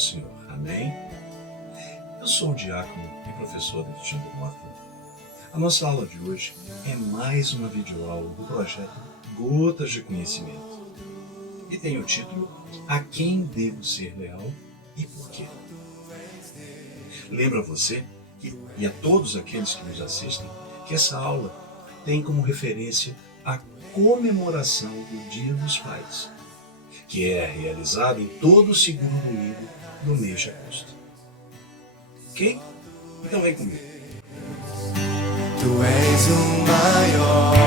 Senhor. Amém? Eu sou o diácono e professor Alexandre Mota. A nossa aula de hoje é mais uma videoaula do projeto Gotas de Conhecimento. E tem o título A Quem Devo Ser Leal e Por quê? Lembro a você e a todos aqueles que nos assistem que essa aula tem como referência a comemoração do Dia dos Pais, que é realizado em todo o segundo domingo do mês de agosto. Ok? Então vem comigo. Tu és o maior.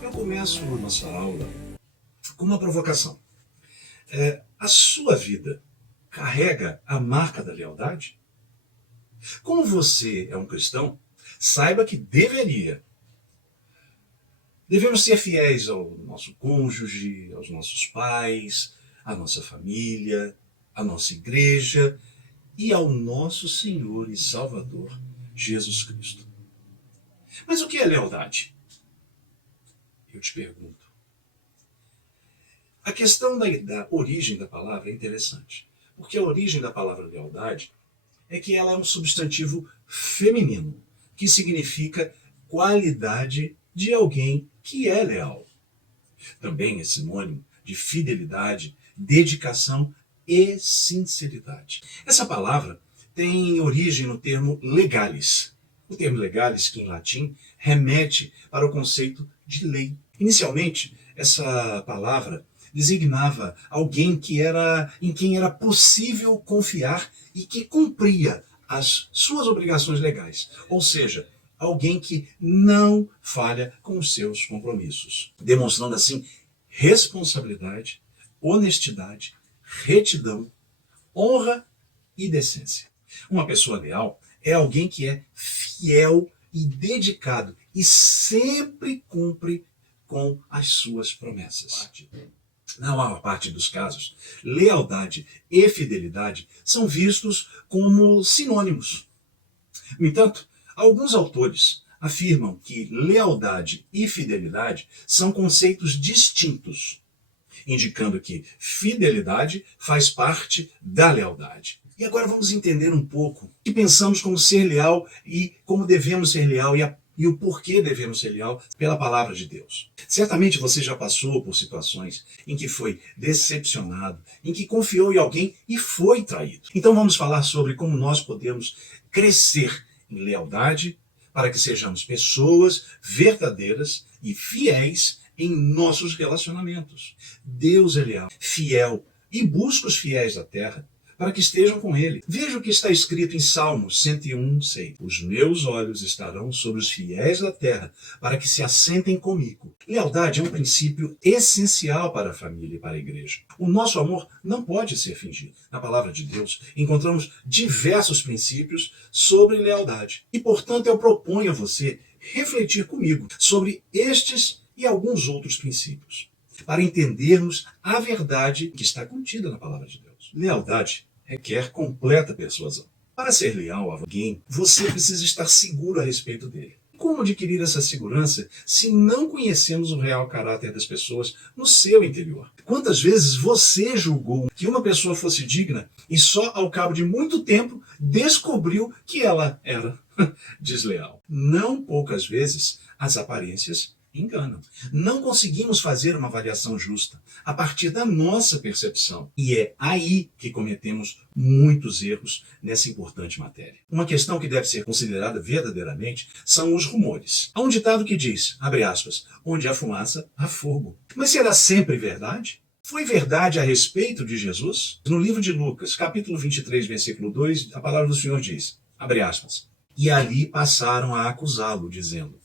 Eu começo a nossa aula com uma provocação. A sua vida carrega a marca da lealdade? Como você é um cristão, saiba que devemos ser fiéis ao nosso cônjuge, aos nossos pais, à nossa família, à nossa igreja e ao nosso Senhor e Salvador, Jesus Cristo. Mas o que é lealdade? Eu te pergunto. A questão da origem da palavra é interessante, porque a origem da palavra lealdade é que ela é um substantivo feminino, que significa qualidade de alguém que é leal. Também é sinônimo de fidelidade, dedicação e sinceridade. Essa palavra tem origem no termo legalis. O termo legalis, que em latim remete para o conceito de lei. Inicialmente, essa palavra designava alguém em quem era possível confiar e que cumpria as suas obrigações legais, ou seja, alguém que não falha com os seus compromissos, demonstrando assim responsabilidade, honestidade, retidão, honra e decência. Uma pessoa leal é alguém que é fiel e dedicado e sempre cumpre com as suas promessas. Na maior parte dos casos, lealdade e fidelidade são vistos como sinônimos. No entanto, alguns autores afirmam que lealdade e fidelidade são conceitos distintos, indicando que fidelidade faz parte da lealdade. E agora vamos entender um pouco o que pensamos como ser leal e como devemos ser leal e o porquê devemos ser leal pela palavra de Deus. Certamente você já passou por situações em que foi decepcionado, em que confiou em alguém e foi traído. Então vamos falar sobre como nós podemos crescer em lealdade para que sejamos pessoas verdadeiras e fiéis em nossos relacionamentos. Deus é leal, fiel e busca os fiéis da terra para que estejam com ele. Veja o que está escrito em Salmos 101:6. Os meus olhos estarão sobre os fiéis da terra, para que se assentem comigo. Lealdade é um princípio essencial para a família e para a igreja. O nosso amor não pode ser fingido. Na palavra de Deus, encontramos diversos princípios sobre lealdade. E, portanto, eu proponho a você refletir comigo sobre estes e alguns outros princípios, para entendermos a verdade que está contida na palavra de Deus. Lealdade requer completa persuasão. Para ser leal a alguém, você precisa estar seguro a respeito dele. Como adquirir essa segurança se não conhecemos o real caráter das pessoas no seu interior? Quantas vezes você julgou que uma pessoa fosse digna e só ao cabo de muito tempo descobriu que ela era desleal? Não poucas vezes as aparências enganam. Não conseguimos fazer uma avaliação justa a partir da nossa percepção. E é aí que cometemos muitos erros nessa importante matéria. Uma questão que deve ser considerada verdadeiramente são os rumores. Há um ditado que diz, abre aspas, onde há fumaça, há fogo. Mas será sempre verdade? Foi verdade a respeito de Jesus? No livro de Lucas, capítulo 23, versículo 2, a palavra do Senhor diz, abre aspas, e ali passaram a acusá-lo, dizendo,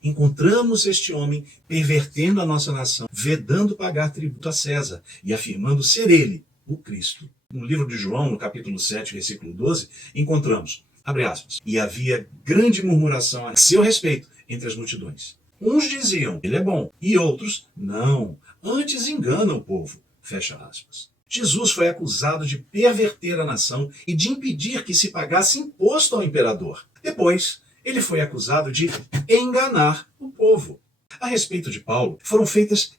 encontramos este homem pervertendo a nossa nação, vedando pagar tributo a César e afirmando ser ele, o Cristo. No livro de João, no capítulo 7, versículo 12, encontramos, abre aspas, e havia grande murmuração a seu respeito entre as multidões. Uns diziam, ele é bom, e outros, não, antes engana o povo. Fecha aspas. Jesus foi acusado de perverter a nação e de impedir que se pagasse imposto ao imperador. Depois, ele foi acusado de enganar o povo. A respeito de Paulo, foram feitas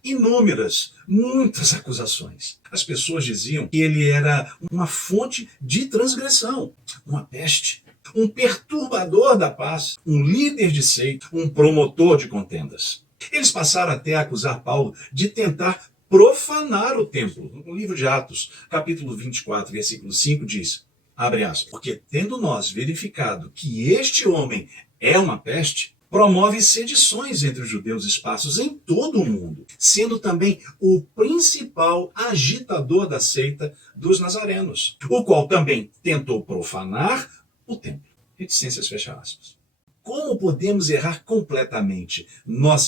muitas acusações. As pessoas diziam que ele era uma fonte de transgressão, uma peste, um perturbador da paz, um líder de seita, um promotor de contendas. Eles passaram até a acusar Paulo de tentar profanar o templo. No livro de Atos, capítulo 24, versículo 5, diz, abre aspas, porque tendo nós verificado que este homem é uma peste, promove sedições entre os judeus esparsos em todo o mundo, sendo também o principal agitador da seita dos nazarenos, o qual também tentou profanar o templo. Reticências, fecha aspas. Como podemos errar completamente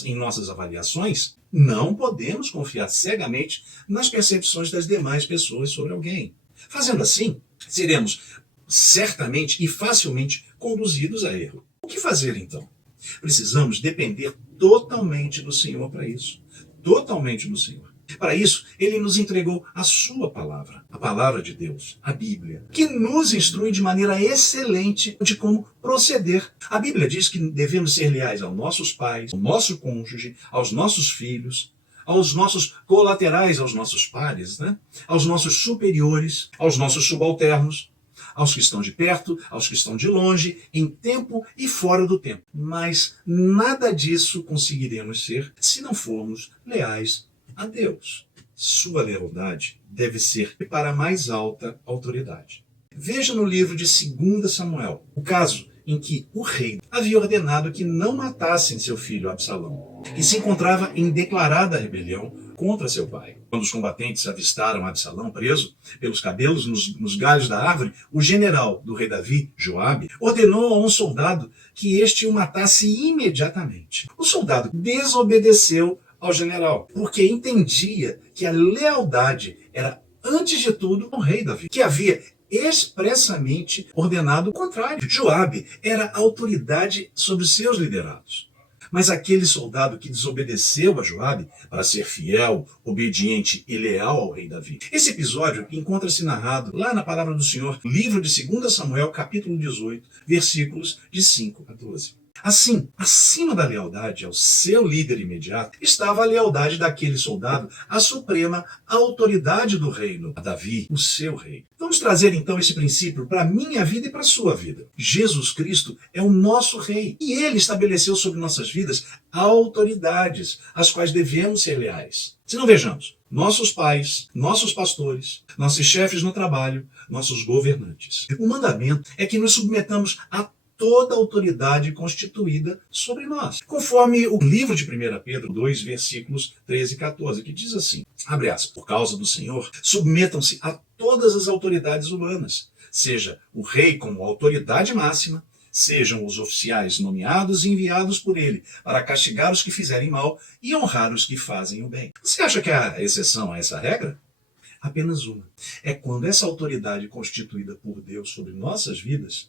em nossas avaliações? Não podemos confiar cegamente nas percepções das demais pessoas sobre alguém. Fazendo assim, seremos certamente e facilmente conduzidos a erro. O que fazer então? Precisamos depender totalmente do Senhor para isso. Totalmente do Senhor. Para isso, ele nos entregou a sua palavra, a palavra de Deus, a Bíblia, que nos instrui de maneira excelente de como proceder. A Bíblia diz que devemos ser leais aos nossos pais, ao nosso cônjuge, aos nossos filhos, aos nossos colaterais, aos nossos pares, aos nossos superiores, aos nossos subalternos, aos que estão de perto, aos que estão de longe, em tempo e fora do tempo. Mas nada disso conseguiremos ser se não formos leais a Deus. Sua lealdade deve ser para a mais alta autoridade. Veja no livro de 2 Samuel o caso em que o rei havia ordenado que não matassem seu filho Absalão, que se encontrava em declarada rebelião contra seu pai. Quando os combatentes avistaram Absalão preso pelos cabelos nos galhos da árvore, o general do rei Davi, Joabe, ordenou a um soldado que este o matasse imediatamente. O soldado desobedeceu ao general, porque entendia que a lealdade era, antes de tudo, ao rei Davi, que havia expressamente ordenado o contrário. Joabe era a autoridade sobre os seus liderados. Mas aquele soldado que desobedeceu a Joabe para ser fiel, obediente e leal ao rei Davi. Esse episódio encontra-se narrado lá na palavra do Senhor, livro de 2 Samuel, capítulo 18, versículos de 5 a 12. Assim, acima da lealdade ao seu líder imediato, estava a lealdade daquele soldado à suprema autoridade do reino, a Davi, o seu rei. Vamos trazer então esse princípio para a minha vida e para a sua vida. Jesus Cristo é o nosso rei e ele estabeleceu sobre nossas vidas autoridades às quais devemos ser leais. Se não vejamos, nossos pais, nossos pastores, nossos chefes no trabalho, nossos governantes. O mandamento é que nos submetamos a toda a autoridade constituída sobre nós. Conforme o livro de 1 Pedro 2, versículos 13 e 14, que diz assim, abre aspas, por causa do Senhor, submetam-se a todas as autoridades humanas, seja o rei como autoridade máxima, sejam os oficiais nomeados e enviados por ele para castigar os que fizerem mal e honrar os que fazem o bem. Você acha que há exceção a essa regra? Apenas uma. É quando essa autoridade constituída por Deus sobre nossas vidas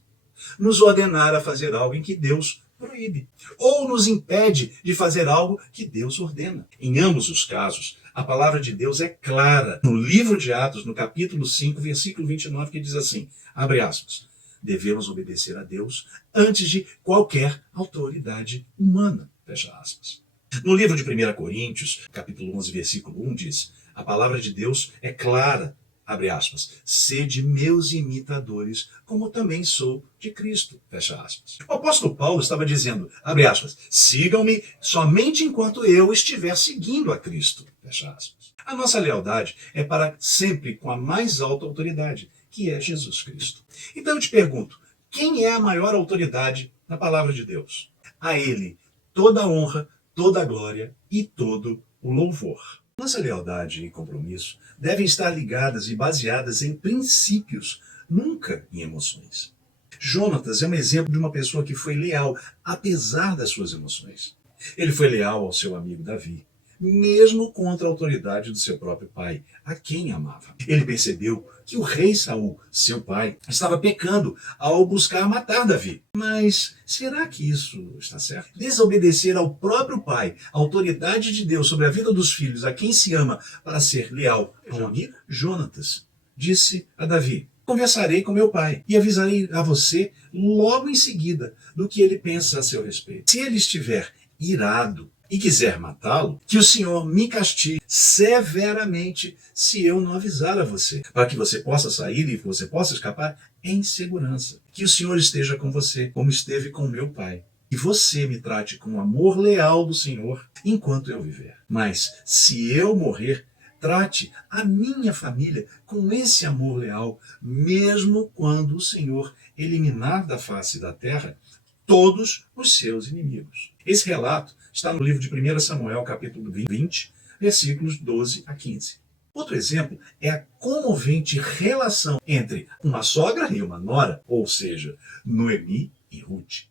nos ordenar a fazer algo em que Deus proíbe, ou nos impede de fazer algo que Deus ordena. Em ambos os casos, a palavra de Deus é clara. No livro de Atos, no capítulo 5, versículo 29, que diz assim, abre aspas, devemos obedecer a Deus antes de qualquer autoridade humana, fecha aspas. No livro de 1 Coríntios, capítulo 11, versículo 1, diz, a palavra de Deus é clara, abre aspas, sede meus imitadores, como também sou de Cristo, fecha aspas. O apóstolo Paulo estava dizendo, abre aspas, sigam-me somente enquanto eu estiver seguindo a Cristo, fecha aspas. A nossa lealdade é para sempre com a mais alta autoridade, que é Jesus Cristo. Então eu te pergunto, quem é a maior autoridade na palavra de Deus? A ele toda a honra, toda a glória e todo o louvor. Nossa lealdade e compromisso devem estar ligadas e baseadas em princípios, nunca em emoções. Jonatas é um exemplo de uma pessoa que foi leal, apesar das suas emoções. Ele foi leal ao seu amigo Davi, mesmo contra a autoridade do seu próprio pai, a quem amava. Ele percebeu que o rei Saul, seu pai, estava pecando ao buscar matar Davi. Mas será que isso está certo? Desobedecer ao próprio pai, a autoridade de Deus sobre a vida dos filhos, a quem se ama, para ser leal ao amigo? Jonatas disse a Davi: conversarei com meu pai e avisarei a você logo em seguida do que ele pensa a seu respeito. Se ele estiver irado e quiser matá-lo, que o Senhor me castigue severamente se eu não avisar a você, para que você possa sair e que você possa escapar em segurança. Que o Senhor esteja com você, como esteve com meu pai. E você me trate com o amor leal do Senhor enquanto eu viver. Mas se eu morrer, trate a minha família com esse amor leal, mesmo quando o Senhor eliminar da face da terra todos os seus inimigos. Esse relato está no livro de 1 Samuel, capítulo 20, versículos 12 a 15. Outro exemplo é a comovente relação entre uma sogra e uma nora, ou seja, Noemi e Ruth.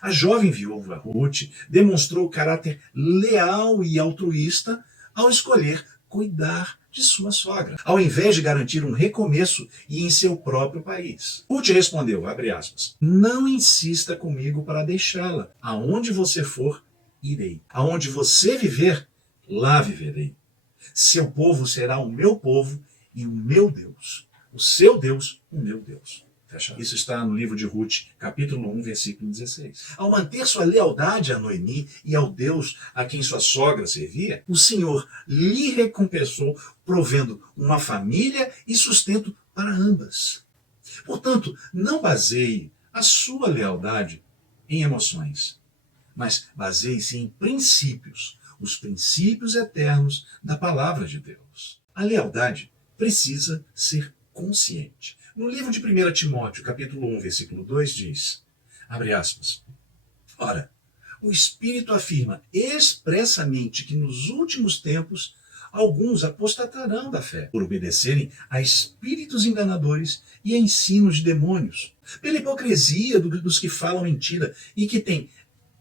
A jovem viúva Ruth demonstrou caráter leal e altruísta ao escolher cuidar de sua sogra, ao invés de garantir um recomeço e em seu próprio país. Ruth respondeu, abre aspas, não insista comigo para deixá-la. Aonde você for, irei. Aonde você viver, lá viverei. Seu povo será o meu povo e o meu Deus. O seu Deus, o meu Deus. Isso está no livro de Ruth, capítulo 1, versículo 16. Ao manter sua lealdade a Noemi e ao Deus a quem sua sogra servia, o Senhor lhe recompensou, provendo uma família e sustento para ambas. Portanto, não baseie a sua lealdade em emoções, mas baseie-se em princípios, os princípios eternos da palavra de Deus. A lealdade precisa ser consciente. No livro de 1 Timóteo, capítulo 1, versículo 2, diz, abre aspas, ora, o Espírito afirma expressamente que nos últimos tempos alguns apostatarão da fé, por obedecerem a espíritos enganadores e a ensinos de demônios, pela hipocrisia dos que falam mentira e que têm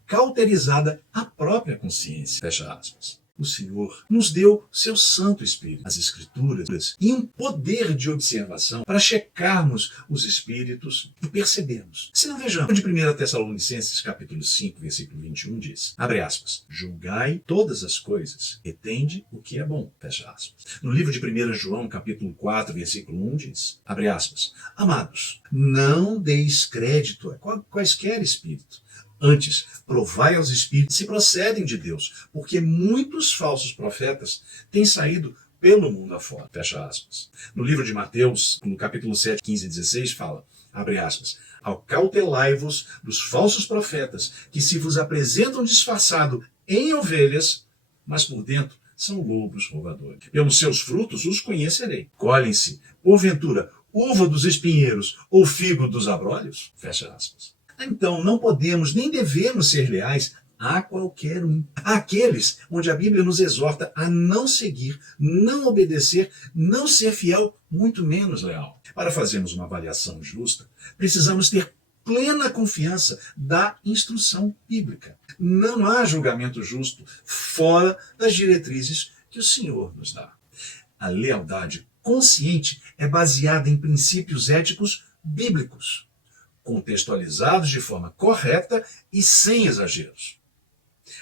cauterizada a própria consciência. Fecha aspas. O Senhor nos deu seu Santo Espírito, as Escrituras, e um poder de observação para checarmos os Espíritos e percebermos. Se não vejamos, de 1 Tessalonicenses, capítulo 5, versículo 21, diz, abre aspas, julgai todas as coisas, e tende o que é bom, fecha aspas. No livro de 1 João, capítulo 4, versículo 1, diz, abre aspas, amados, não deis crédito a quaisquer espírito, antes, provai aos espíritos se procedem de Deus, porque muitos falsos profetas têm saído pelo mundo afora. Fecha aspas. No livro de Mateus, no capítulo 7, 15 e 16, fala, abre aspas, acautelai-vos dos falsos profetas, que se vos apresentam disfarçado em ovelhas, mas por dentro são lobos roubadores. Pelos seus frutos os conhecerei. Colhem-se, porventura, uva dos espinheiros ou figo dos abrolhos? Fecha aspas. Então, não podemos nem devemos ser leais a qualquer um. Àqueles onde a Bíblia nos exorta a não seguir, não obedecer, não ser fiel, muito menos leal. Para fazermos uma avaliação justa, precisamos ter plena confiança da instrução bíblica. Não há julgamento justo fora das diretrizes que o Senhor nos dá. A lealdade consciente é baseada em princípios éticos bíblicos, contextualizados de forma correta e sem exageros.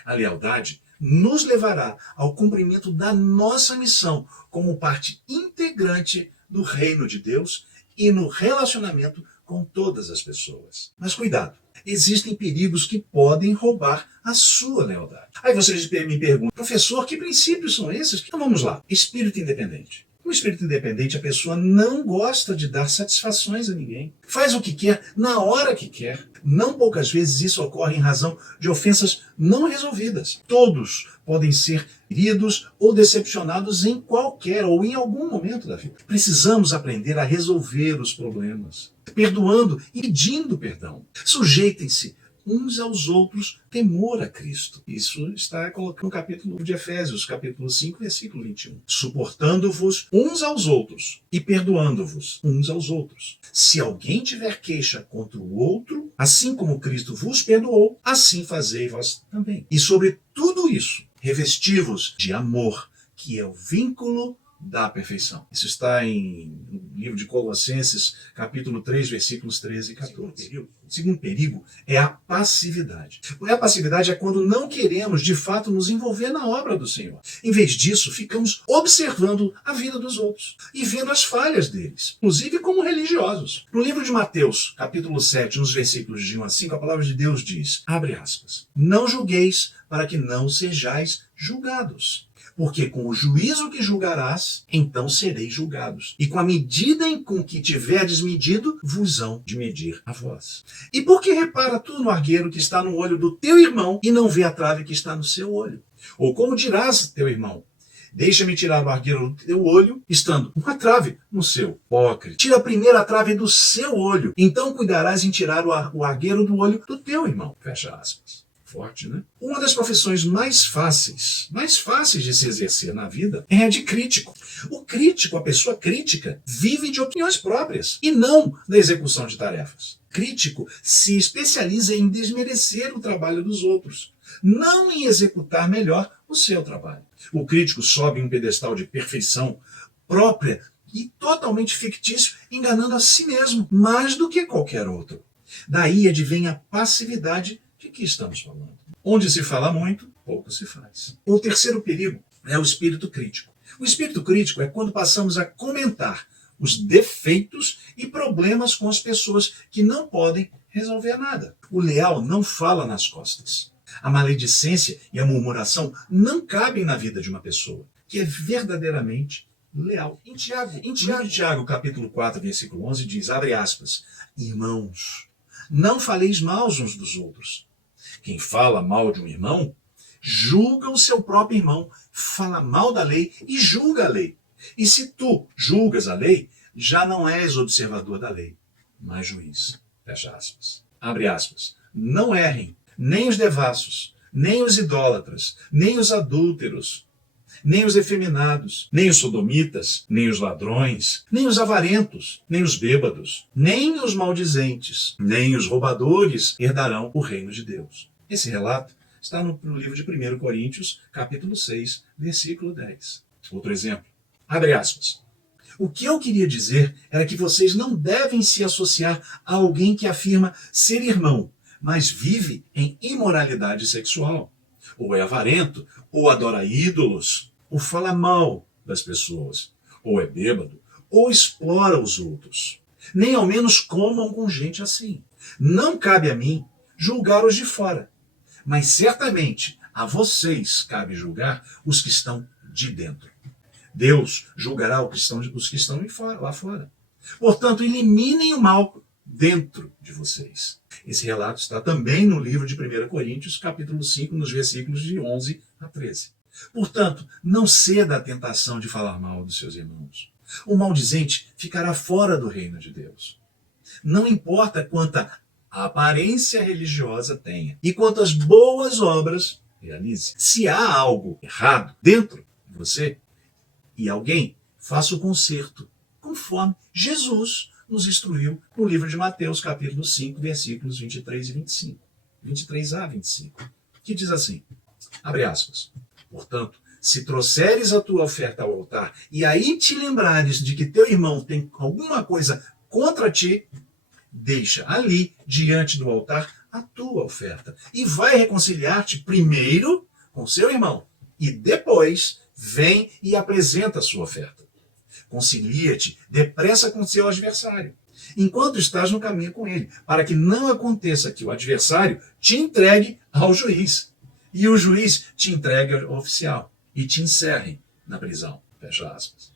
A lealdade nos levará ao cumprimento da nossa missão como parte integrante do reino de Deus e no relacionamento com todas as pessoas. Mas cuidado, existem perigos que podem roubar a sua lealdade. Aí vocês me perguntam, professor, que princípios são esses? Então vamos lá, espírito independente. No espírito independente, a pessoa não gosta de dar satisfações a ninguém. Faz o que quer, na hora que quer. Não poucas vezes isso ocorre em razão de ofensas não resolvidas. Todos podem ser feridos ou decepcionados em qualquer ou em algum momento da vida. Precisamos aprender a resolver os problemas, perdoando e pedindo perdão. Sujeitem-se uns aos outros, temor a Cristo. Isso está colocado no capítulo de Efésios, capítulo 5, versículo 21. Suportando-vos uns aos outros e perdoando-vos uns aos outros. Se alguém tiver queixa contra o outro, assim como Cristo vos perdoou, assim fazei vós também. E sobre tudo isso, revesti-vos de amor, que é o vínculo da perfeição. Isso está no livro de Colossenses, capítulo 3, versículos 13 e 14. O segundo perigo é a passividade. A passividade é quando não queremos, de fato, nos envolver na obra do Senhor. Em vez disso, ficamos observando a vida dos outros e vendo as falhas deles, inclusive como religiosos. No livro de Mateus, capítulo 7, nos versículos de 1 a 5, a palavra de Deus diz, abre aspas, não julgueis para que não sejais julgados. Porque com o juízo que julgarás, então sereis julgados. E com a medida com que tiverdes medido, vos hão de medir a vós. E por que repara tu no argueiro que está no olho do teu irmão e não vê a trave que está no seu olho? Ou como dirás teu irmão, deixa-me tirar o argueiro do teu olho, estando uma trave no seu. Hipócrita, tira primeiro a trave do seu olho, então cuidarás em tirar o argueiro do olho do teu irmão. Fecha aspas. Forte, né? Uma das profissões mais fáceis de se exercer na vida é a de crítico. O crítico, a pessoa crítica, vive de opiniões próprias e não da execução de tarefas. Crítico se especializa em desmerecer o trabalho dos outros, não em executar melhor o seu trabalho. O crítico sobe em um pedestal de perfeição própria e totalmente fictício, enganando a si mesmo mais do que qualquer outro. Daí advém a passividade de que estamos falando. Onde se fala muito, pouco se faz. O terceiro perigo é o espírito crítico. O espírito crítico é quando passamos a comentar os defeitos e problemas com as pessoas que não podem resolver nada. O leal não fala nas costas. A maledicência e a murmuração não cabem na vida de uma pessoa que é verdadeiramente leal. Em Tiago, capítulo 4, versículo 11, diz, abre aspas, irmãos, não faleis mal uns dos outros. Quem fala mal de um irmão, julga o seu próprio irmão, fala mal da lei e julga a lei. E se tu julgas a lei, já não és observador da lei, mas juiz. Fecha aspas. Abre aspas. Não errem, nem os devassos, nem os idólatras, nem os adúlteros, nem os efeminados, nem os sodomitas, nem os ladrões, nem os avarentos, nem os bêbados, nem os maldizentes, nem os roubadores herdarão o reino de Deus. Esse relato está no livro de 1 Coríntios, capítulo 6, versículo 10. Outro exemplo. Abre aspas. O que eu queria dizer era que vocês não devem se associar a alguém que afirma ser irmão, mas vive em imoralidade sexual, ou é avarento, ou adora ídolos, ou fala mal das pessoas, ou é bêbado, ou explora os outros. Nem ao menos comam com gente assim. Não cabe a mim julgar os de fora, mas certamente a vocês cabe julgar os que estão de dentro. Deus julgará os que estão lá fora. Portanto, eliminem o mal dentro de vocês. Esse relato está também no livro de 1 Coríntios, capítulo 5, nos versículos de 11 a 13. Portanto, não ceda à tentação de falar mal dos seus irmãos. O maldizente ficará fora do reino de Deus. Não importa quanta aparência religiosa tenha e quantas boas obras realize. Se há algo errado dentro de você e alguém, faça o conserto, conforme Jesus nos instruiu no livro de Mateus, capítulo 5, versículos 23 e 25. 23a a 25. Que diz assim, abre aspas, portanto, se trouxeres a tua oferta ao altar e aí te lembrares de que teu irmão tem alguma coisa contra ti, deixa ali, diante do altar, a tua oferta e vai reconciliar-te primeiro com seu irmão e depois vem e apresenta a sua oferta. Concilia-te depressa com seu adversário, enquanto estás no caminho com ele, para que não aconteça que o adversário te entregue ao juiz e o juiz te entregue ao oficial e te encerrem na prisão. Fecha aspas.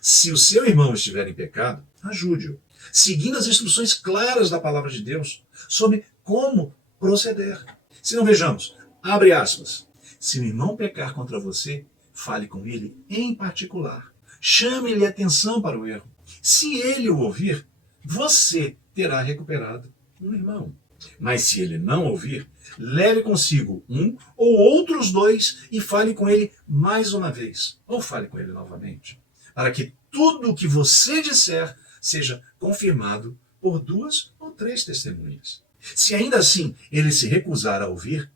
Se o seu irmão estiver em pecado, ajude-o, seguindo as instruções claras da palavra de Deus sobre como proceder. Se não vejamos, abre aspas, se o irmão pecar contra você, fale com ele em particular. Chame-lhe atenção para o erro. Se ele o ouvir, você terá recuperado um irmão. Mas se ele não ouvir, leve consigo um ou outros dois e fale com ele mais uma vez. Ou fale com ele novamente. Para que tudo o que você disser seja confirmado por 2 ou 3 testemunhas. Se ainda assim ele se recusar a ouvir,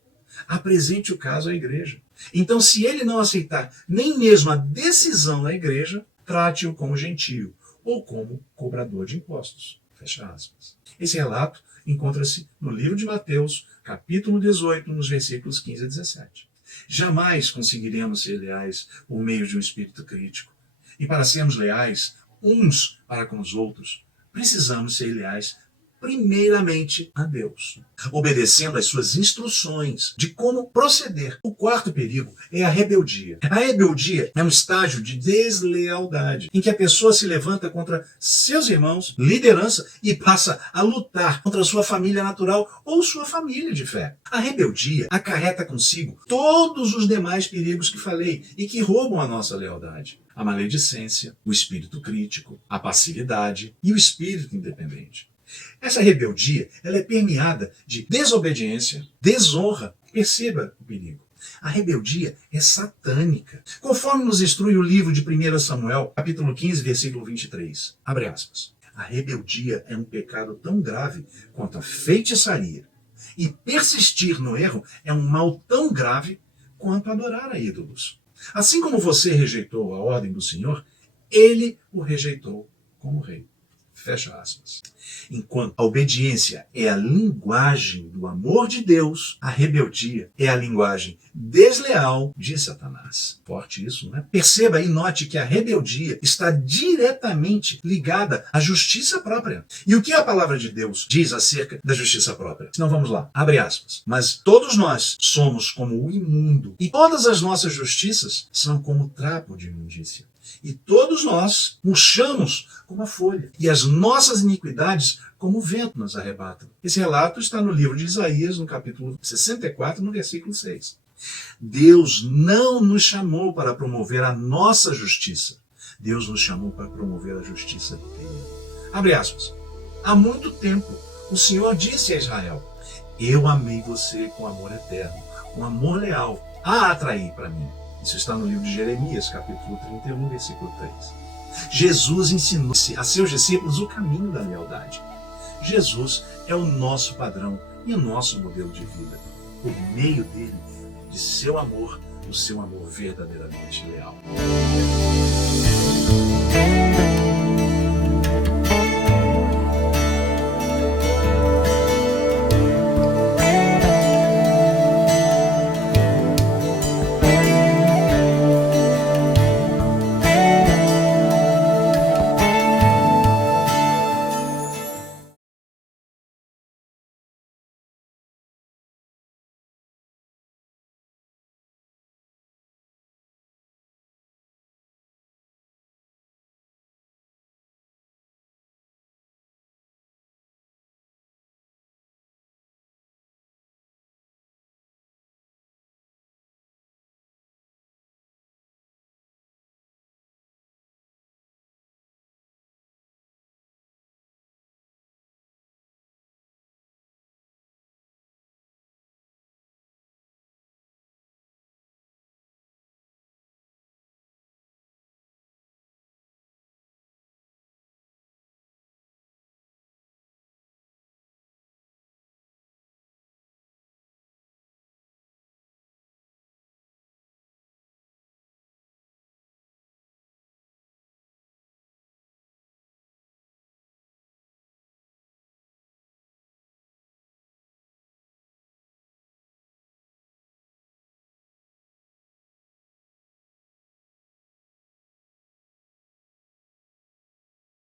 apresente o caso à igreja. Então, se ele não aceitar nem mesmo a decisão da igreja, trate-o como gentio ou como cobrador de impostos. Fecha aspas. Esse relato encontra-se no livro de Mateus, capítulo 18, nos versículos 15 a 17. Jamais conseguiremos ser leais por meio de um espírito crítico. E para sermos leais uns para com os outros, precisamos ser leais primeiramente a Deus, obedecendo às suas instruções de como proceder. O quarto perigo é a rebeldia. A rebeldia é um estágio de deslealdade, em que a pessoa se levanta contra seus irmãos, liderança, e passa a lutar contra sua família natural ou sua família de fé. A rebeldia acarreta consigo todos os demais perigos que falei e que roubam a nossa lealdade. A maledicência, o espírito crítico, a passividade e o espírito independente. Essa rebeldia ela é permeada de desobediência, desonra. Perceba o perigo. A rebeldia é satânica. Conforme nos instrui o livro de 1 Samuel, capítulo 15, versículo 23. Abre aspas. A rebeldia é um pecado tão grave quanto a feitiçaria. E persistir no erro é um mal tão grave quanto adorar a ídolos. Assim como você rejeitou a ordem do Senhor, ele o rejeitou como rei. Fecha aspas. Enquanto a obediência é a linguagem do amor de Deus, a rebeldia é a linguagem desleal de Satanás. Forte isso, não é? Perceba e note que a rebeldia está diretamente ligada à justiça própria. E o que a palavra de Deus diz acerca da justiça própria? Então vamos lá, abre aspas. Mas todos nós somos como o imundo, e todas as nossas justiças são como trapo de imundícia. E todos nós murchamos como a folha, e as nossas iniquidades como o vento nos arrebatam. Esse relato está no livro de Isaías, no capítulo 64, no versículo 6. Deus não nos chamou para promover a nossa justiça. Deus nos chamou para promover a justiça dele. Abre aspas. Há muito tempo, o Senhor disse a Israel, eu amei você com amor eterno, com amor leal, a atrair para mim. Isso está no livro de Jeremias, capítulo 31, versículo 3. Jesus ensinou a seus discípulos o caminho da lealdade. Jesus é o nosso padrão e o nosso modelo de vida. Por meio dele, de seu amor, o seu amor verdadeiramente leal.